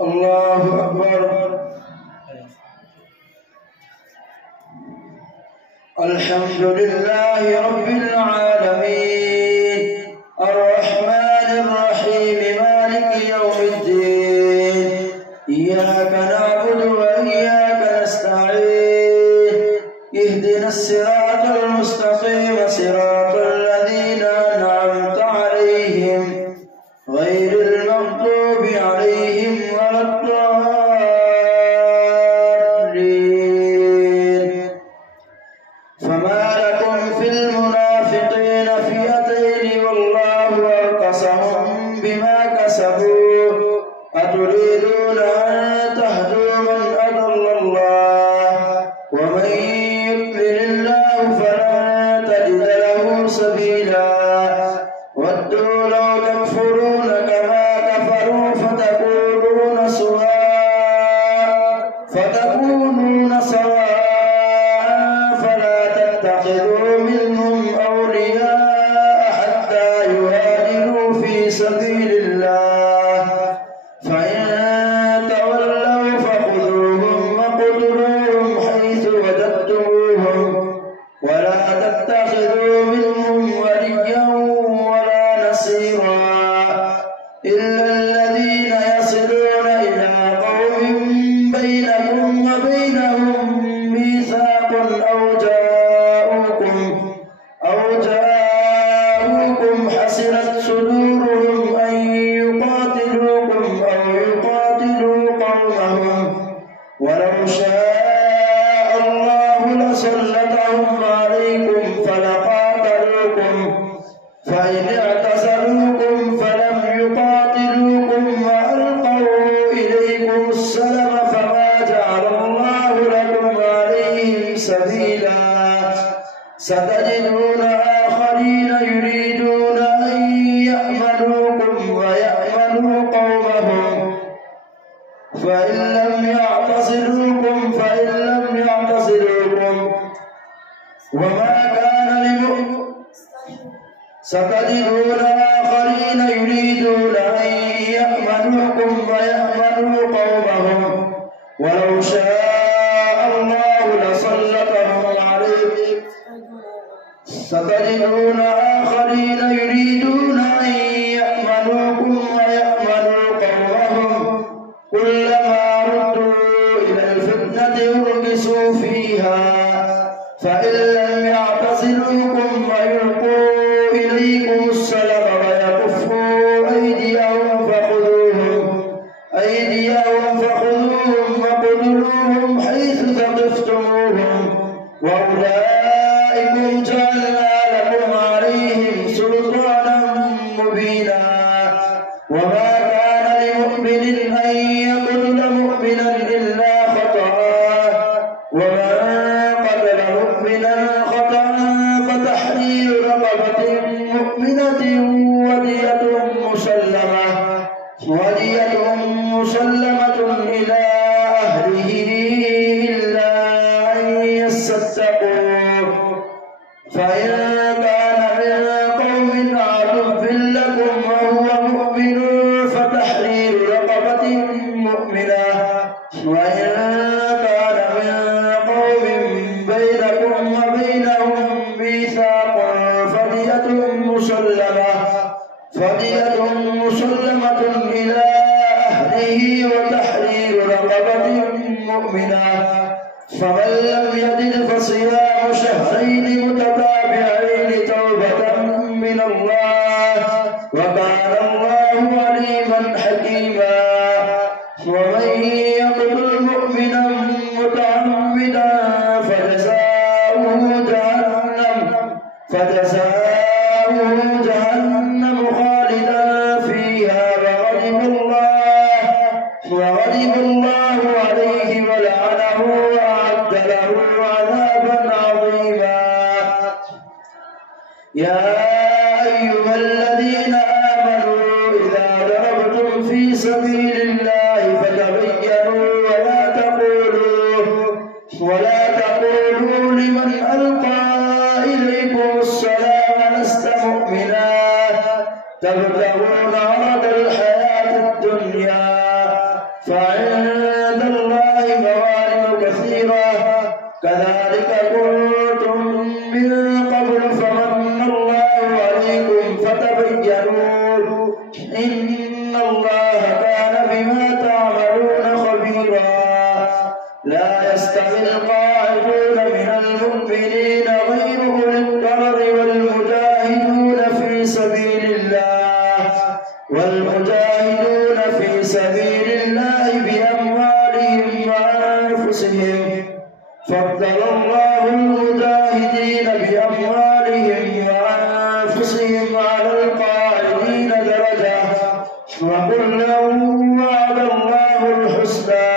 الله أكبر. الحمد لله رب العالمين الرحمن الرحيم مالك يوم الدين إياك نعبد وإياك نستعين اهدنا الصراط المستقيم صراط الذين أنعمت عليهم غير المغضوب عليهم ولا الضالين. فما لكم في المنافقين فئتين والله أركسهم بما كسبوا أتريدون أن تهدوا من أضل الله ومن يضلل الله فلن تجد له سبيلا. ودوا لو تكفرون كما كفروا فتكونون سواء فلا تتخذوا منهم أولياء حتى يهاجروا في سبيل الله فإن تولوا فخذوهم وقتلوهم حيث وجدتموهم ولا تتخذوا منهم وليا ولا نصيرا إلا الذين يصلون إلى قوم بينكم وبينهم ميثاق أو جاءوكم حسرت صدورهم أن يقاتلوكم أو يقاتلوا قومهم ولو شاء الله لسلطهم عليكم فلقاتلوكم فإن اعتزلوكم فلم يقاتلوكم وألقوا إليكم السلم فما جعل الله لكم عليهم سبيلا. ستجدون آخرين يريدون أن يأمنوكم ويأمنوا قومهم فإن لم يعتزلوكم وما كان لمؤمن ستجدون آخرين يريدون أن يأمنوكم ويأمنوا قومهم ولو شاء الله لسلطهم عليكم. ستجدون آخرين يريدون أن يأمنوكم ويأمنوا قومهم كلما ردوا إلى الفتنة أركسوا فيها فإن لم يعتزلوكم ويلقوا إليكم السلم ويكفوا أيديهم فخذوهم وقتلوهم حيث ثقفتموهم وأولئكم جعلنا لكم عليهم سلطانا مبينا. وما كان لمؤمن أن يقتل مؤمنا إلا خطأ ومن قتل مؤمنا خطأ فتحرير رقبة مؤمنة ودية مسلمة إلى أهله إلا أن يصدقوا فإن كان من قوم عدو لكم وهو مؤمن فتحرير رقبة مؤمنة وإن كان من قوم بينكم وبينهم ميثاق فدية مسلمة إلى أهله وتحرير رقبة مؤمنة فمن لم يجد فصيام شهرين متتابعين توبة من الله وكان الله عليما حكيما. ومن يقتل مؤمنا متعمدا فجزاؤه جهنم خالدا فيها وغضب الله عليه ولعنه وأعد له عذابا عظيما. يا أيها الذين آمنوا إذا ضربتم في سبيل الله فتبينوا ولا تقولوا لمن ألقى إليكم السلام لست مؤمنا تبتغون عرض الحياة الدنيا فعند الله مغانم كثيرة كذلك كنتم من قبل فمن الله عليكم فتبينوا إن الله كان بما تعملون خبيرا لا يستوي القاعدون من المؤمنين غير أولي الضرر والمجاهدون في سبيل الله بأموالهم وأنفسهم فضل الله المجاهدين بأموالهم وأنفسهم على القاعدين درجة وكلا وعد الله الحسنى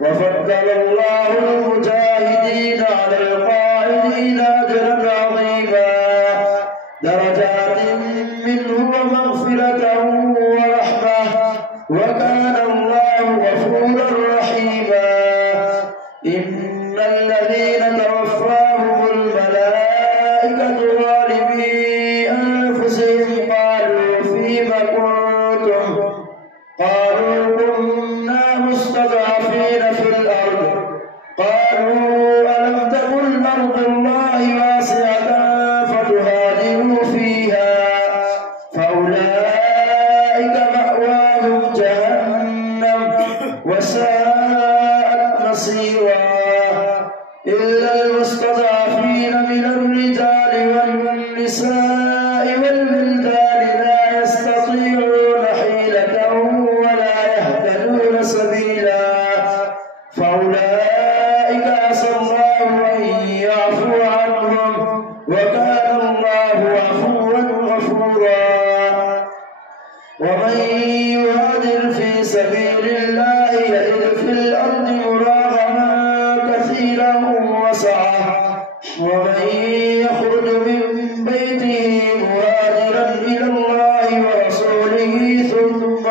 وفضل الله المجاهدين على القاعدين أجرا عظيما درجات منه ومغفرة ورحمة وكان الله غفورا رحيما إن الذين توفاهم الملائكة ظالمي أنفسهم قالوا فيم كنتم قالوا كنا مستضعفين في الأرض قالوا ألم تكن أرض الله واسعة فتهاجروا فيها فأولئك مأواهم جهنم وساءت مصيرا إلا المستضعفين من الرجال والنساء والولدان لا يستطيعون حيلة ولا يهتدون سبيلا فأولئك عسى الله أن يعفو عنهم وكان الله عفوا غفورا ومن يهاجر في سبيل الله يجد في الأرض مراغما كثيرا وسعة ومن يخرج من بيته مهاجرا إلى الله ورسوله ثم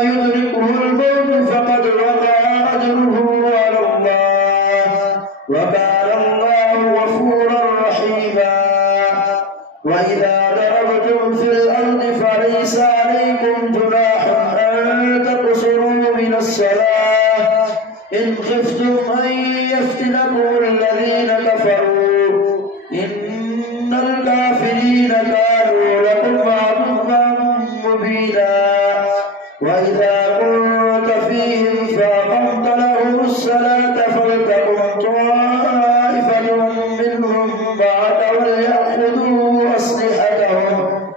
يدركه الموت فقد وقع أجره على الله وكان الله غفورا رحيما وإذا ضربتم في الأرض فليس عليكم جناح أن تقصروا من الصلاة إن خفتم أن يفتنكم الذين كفروا إن الكافرين كانوا لكم عدوا مبينا وإذا كنت فيهم فأقمت لهم الصلاة فلتقم طائفة منهم معك وليأخذوا أسلحتهم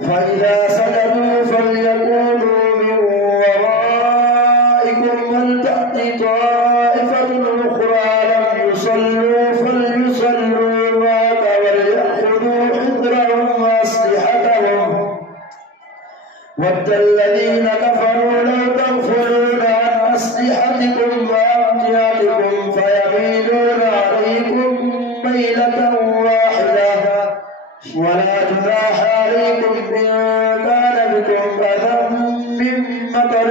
فإذا سجدوا فليكونوا من ورائكم ولتأت طائفة أخرى لم يصلوا فليصلوا معك وليأخذوا حذرهم وأسلحتهم ود الذين كفروا لو تغفلون عن أسلحتكم وأمتعتكم فيميلون عليكم ميلة واحدة ولا جناح عليكم إن كان بكم أذى من مطر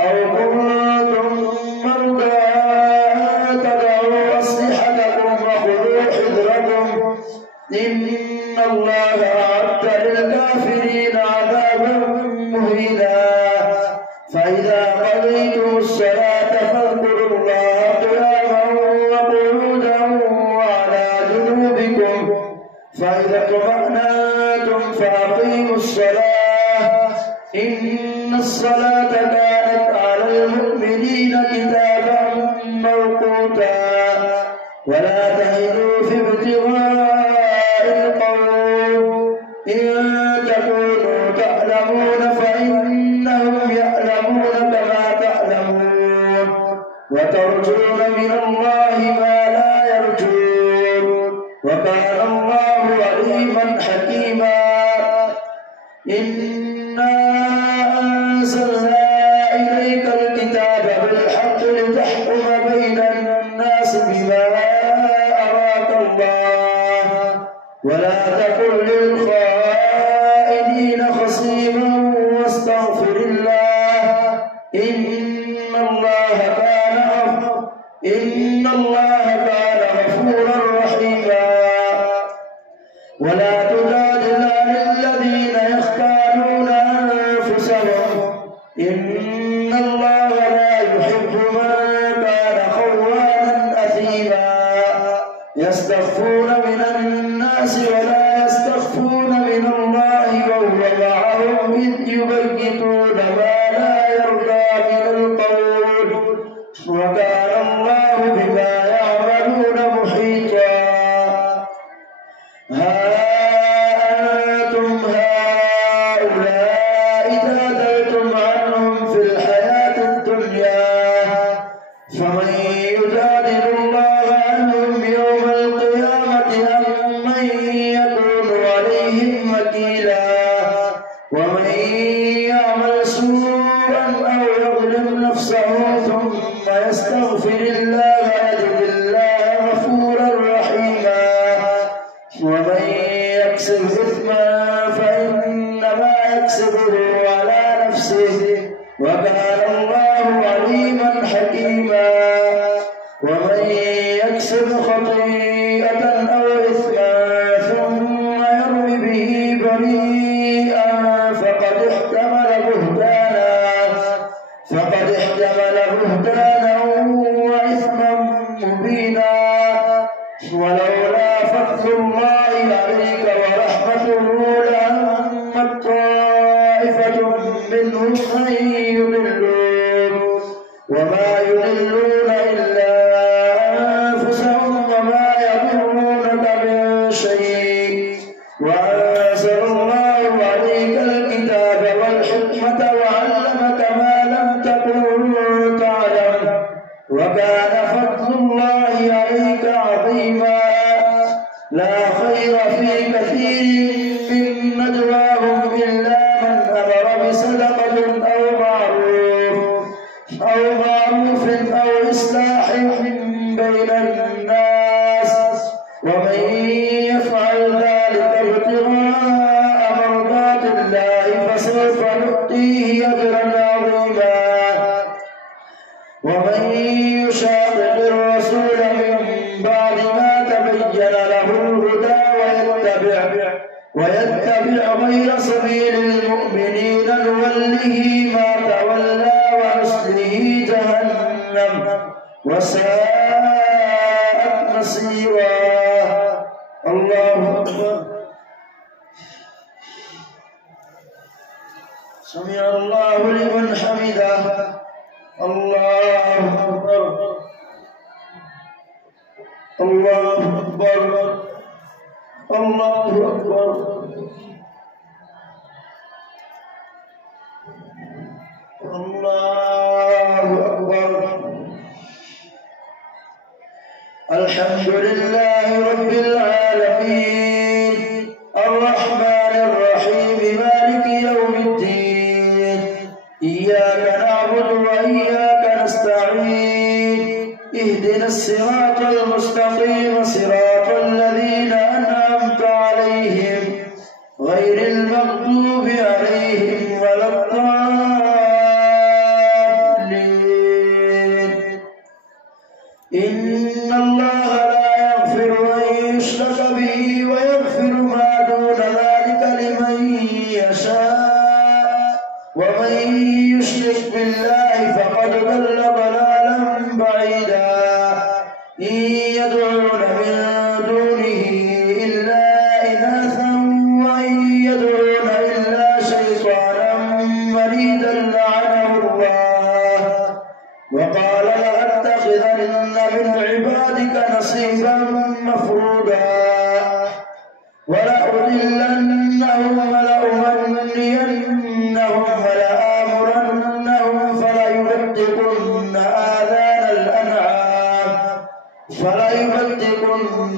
أو كنتم مرضى أن تضعوا أسلحتكم وخذوا حذركم إن الله أعد للكافرين عذابا مهينا فإذا قضيتم الصلاة فاذكروا الله قياما وقعودا وعلى جنوبكم فإذا اطمأنتم فأقيموا الصلاة إن الصلاة كانت على المؤمنين كتابا موقوتا ولا تهنوا في ابتغاء القوم إن تكونوا تعلمون فإنهم يعلمون كما تعلمون وترجون من الله ما لا يرجون وكان الله عليما حكيما إنا أنزلنا إليك الكتاب بالحق لتحكم بين الناس بما أراك الله ولا تكن للخائنين خصيما واستغفر الله إن الله كان غفورا رحيما ولا تجادل عن الذين يختلفون إن الله لا يحب من كان خوانا أثيما يستخفون من الناس ولا يستخفون من الله وهو معهم إذ يبيتون ما لا يرضى من القول وكان الله بما يعملون محيطا. ها أنتم هؤلاء جادلتم عنهم في الحياة الدنيا فمن يجادل الله عنهم يوم القيامة أم من يكون عليهم وكيلا ومن يعمل سوءا أو يظلم نفسه ثم يستغفر الله يجد الله غفورا رحيما ومن يكسب إثما فإنما يكسبه على نفسه وكان الله عليما حكيما. ومن يكسب خطيئة أو إثما ثم يرم به بريئا فقد احتمل بهتانا وإثما مبينا. ولولا فضل الله عليك ورحمته لهمت طائفة منهم أن يضلوك وما يضلون إلا أنفسهم وما يضرونك من شيء وأنزل الله عليك الكتاب والحكمة وعلمك ما لم تكن تعلم وكان فضل الله عليك عظيما. لا خير في كثير من نجواهم إلا من أمر بصدقة أو معروف أو إصلاح بين الناس ومن يفعل ذلك ابتغاء مرضات الله فسوف نؤتيه أجرا عظيما. ومن يشاقق الرسول من بعد ما تبين له الهدى ويتبع غير سبيل المؤمنين نوله ما تولى ونصله جهنم وساءت مصيرا. الله أكبر. سمع الله لمن حمده. الله أكبر. الله أكبر. الله أكبر. الله أكبر. الحمد لله رب العالمين الرحمن الرحيم مالك يوم الدين إياك نعبد وإياك نستعين اهدنا الصراط المستقيم صراط الذين أنعمت عليهم غير المغضوب عليهم ولا الضالين. إن الله لا يغفر أن يشرك به ويغفر ما دون ذلك لمن يشاء ومن يشرك بالله فقد ضل ضلالا بعيدا. إن يدعون من دونه إلا إناثا وإن يدعون إلا شيطانا مريدا لعنه الله وقال لأتخذن من عبادك نصيبا مفروضا ولأضلنهم ولأمنينهم ولآمرنهم فليبتكن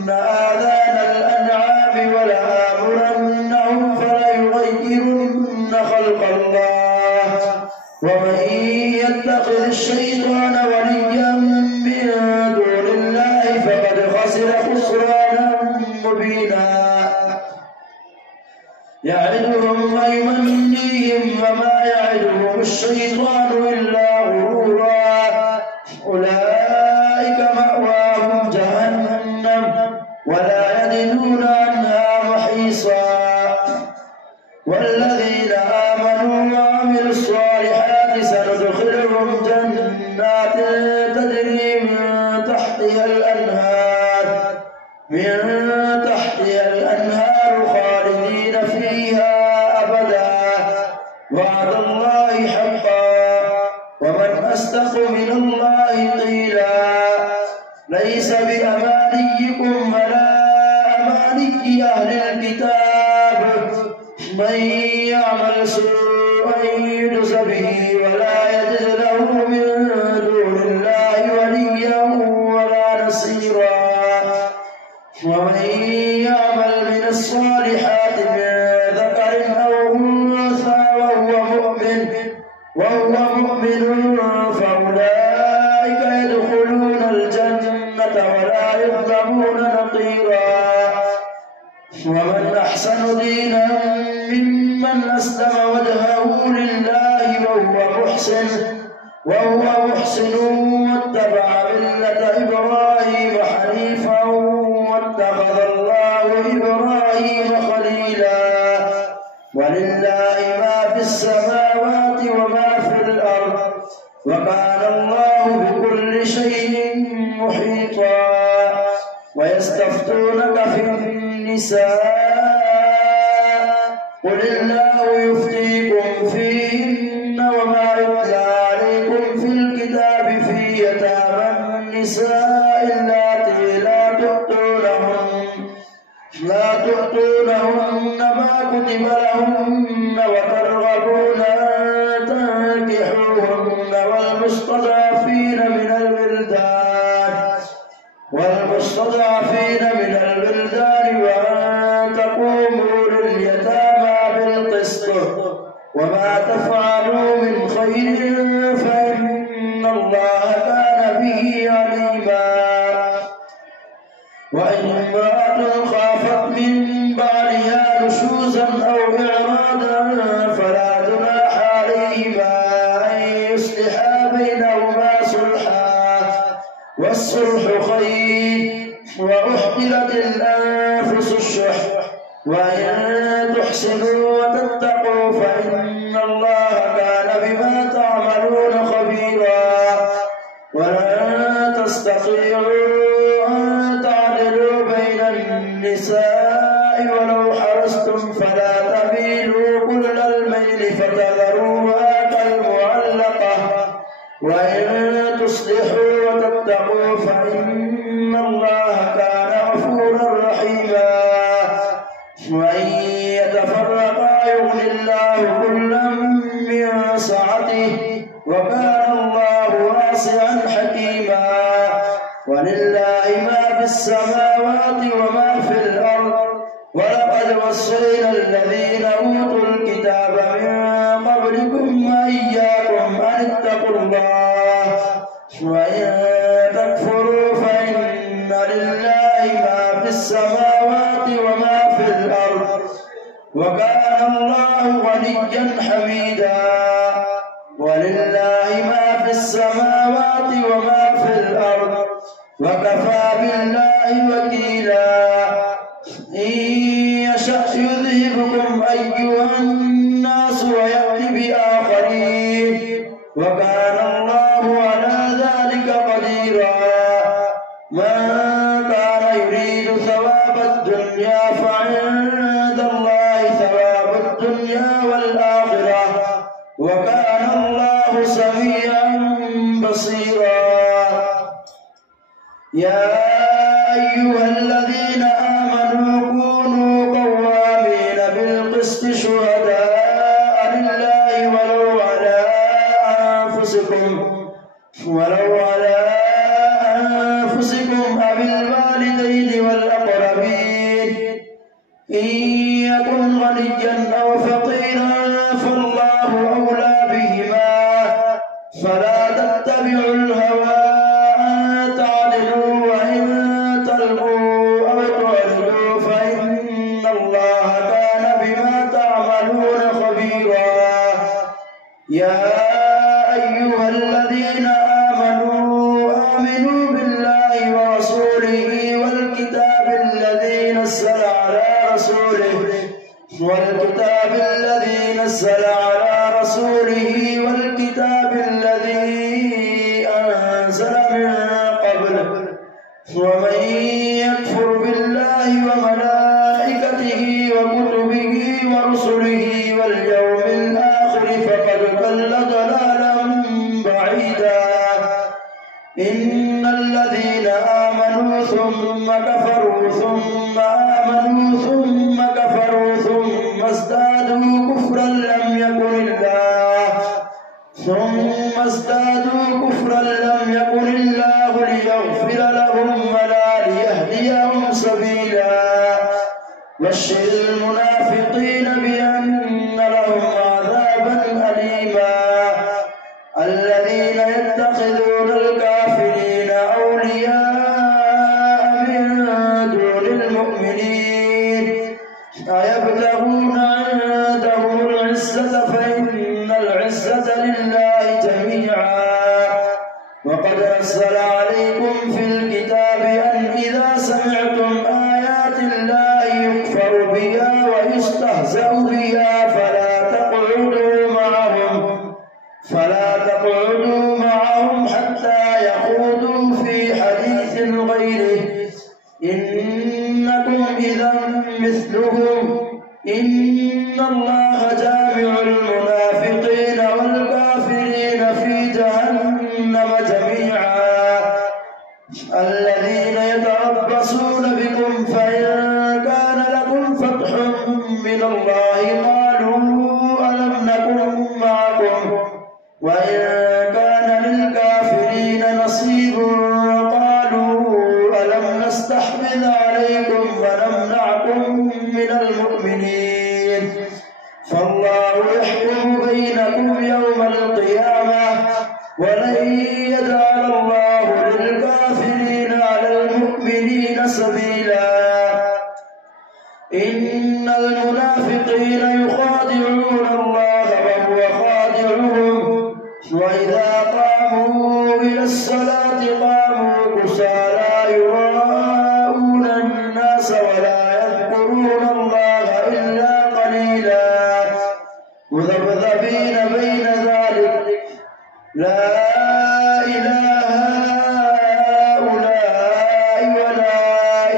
آذان الأنعام ولآمرنهم فليغيرن خلق الله ومن يتخذ الشيطان وليا من دون الله فقد خسر خسرانا مبينا. يعدهم ويمنيهم وما يعدهم الشيطان إلا غرورا. أولئك مأواهم جهنم ولا يجدون عنها محيصا. والذين آمنوا وعملوا الصالحات وعد الله حقا ومن أصدق من الله قيلا ليس بأمانيكم ولا أماني أهل الكتاب من يعمل سوءا يجز به ولا يجد له من دون الله وليا ولا نصيرا ومن يعمل من الصالحات من ذكر أو أنثى وهو مؤمن فأولئك يدخلون الجنة ولا يظلمون نقيرا ومن أحسن دينا ممن أسلم وجهه لله وهو محسن واتبع ملة إبراهيم حنيفا واتخذ الله إبراهيم خليلا ولله ما في السماوات وما في الأرض وكان الله بكل شيء محيطا ويستفتونك في النساء قل الله يفتيكم فيهن وما يتلى عليكم في الكتاب في يتامى النساء اللاتي لا تؤتونهن ما كتب لهن وترغبون أن تنكحوهن والمستضعفين من البلدان وأن تقوموا لليتامى بالقسط وما تفعلوا من خير فإن الله كان به عليما وإن امرأة خافت من بعلها نشوزا أو إعراضا فلا جناح عليهما أن يصلحا بينهما صلحا والصلح خير وأحضرت الأنفس الشح وإن تحسنوا وتتقوا فإن الله كان بما تعملون خبيرا ولن تستطيعوا أن تعدلوا بين النساء ولو حرصتم فلا تميلوا كل الميل فتذروها كالمعلقة وإن تصلحوا وتتقوا فإن الله كان غفورا رحيما وإن يتفرقا يغني الله كلا من سعته وكان الله واسعا حكيما ولله ما في السماوات وما في الأرض ولقد وصينا الذين أوتوا الكتاب من قبلكم وإياكم أن اتقوا الله وإن تكفروا فإن لله ما في السماوات وما في الأرض وكان الله غنيا حميدا ولله ما في السماوات وما في الأرض وكفى بالله وكيلا إن يشأ يذهبكم أيها الناس ويأتي بآخرين وكان الله على ذلك قديرا من كان يريد ثواب الدنيا فعند الله ثواب الدنيا والآخرة وكان الله سميعا بصيرا يا أيها الذين آمنوا كونوا قوامين بالقسط شهداء لله ولو على أنفسكم أو الوالدين والأقربين إن يكن غنيا أو فقيرا فالله أولى بهما فلا تتبعوا الهوى أن تعدلوا وإن تلقوا أو تعرضوا فإن الله كان بما تعملون خبيرا يا أيها الذين آمنوا بالله ورسوله والكتاب الذي نزل على رسوله والكتاب الذي أنزل من قبل ومن يكفر بالله وملائكته بآياته وكتبه ورسله واليوم الآخر فقد ضل ضلالا بعيدا. إن الذين آمنوا ثم كفروا ثم آمنوا ثم كفروا ثم ازدادوا كفرا لم يكن الله ليغفر لهم ولا ليهديهم سبيلا. بشر المنافقين بأن لهم عذابا أليما. الذين يتخذون الكافرين أولياء من دون المؤمنين أيبتغون عندهم العزة فإن العزة لله جميعا. وقد نزل عليكم في الكتاب أن إذا سمعتم آيات الله يكفر بها ويستهزأ بها فلا تقعدوا معهم حتى يخوضوا في حديث غيره إنكم إذا مثلهم. إن الله جامع المنافقين والكافرين في جهنم جميعا. الذين يتربصون بكم فإن كان لكم فتح من الله قالوا ألم نكن معكم وإن كان للكافرين نصيب قالوا ألم نستحوذ عليكم ونمنعكم من المؤمنين. فالله يحكم بينكم يوم القيامة ولن يجعل الله للكافرين على المؤمنين سبيلا. إن المنافقين يخادعون الله وهو خادعهم وإذا قاموا إلى الصلاة قاموا كسالى يراءون الناس ولا يذكرون الله إلا قليلا مذبذبين بين ذلك لا إله هؤلاء ولا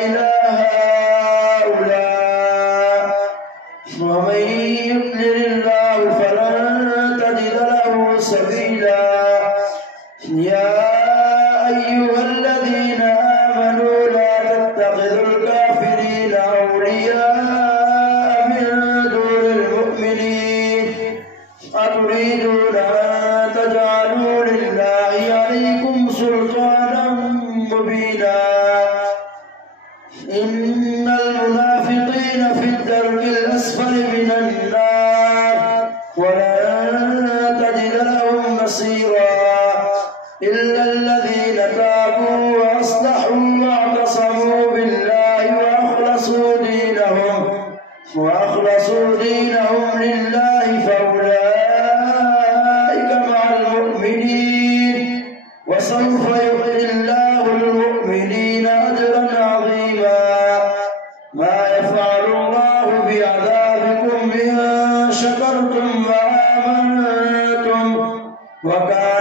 إله هؤلاء ومن يضلل الله فلن تجد له سبيلا. يا أيها الذين آمنوا لا تتخذوا الكافرين أولياء من دون المؤمنين أتريدون أن تجعلوا لله عليكم سلطانا مبينا. إن المنافقين في الدرك الأسفل من النار ولن تجد لهم نصيرا إلا الذين تابوا وأصلحوا واعتصموا بالله وأخلصوا دينهم لله فأولئك مع المؤمنين وسوف يؤتي الله المؤمنين أجرا عظيما. ما يفعل الله بعذابكم إن شكرتم وآمنتم وكان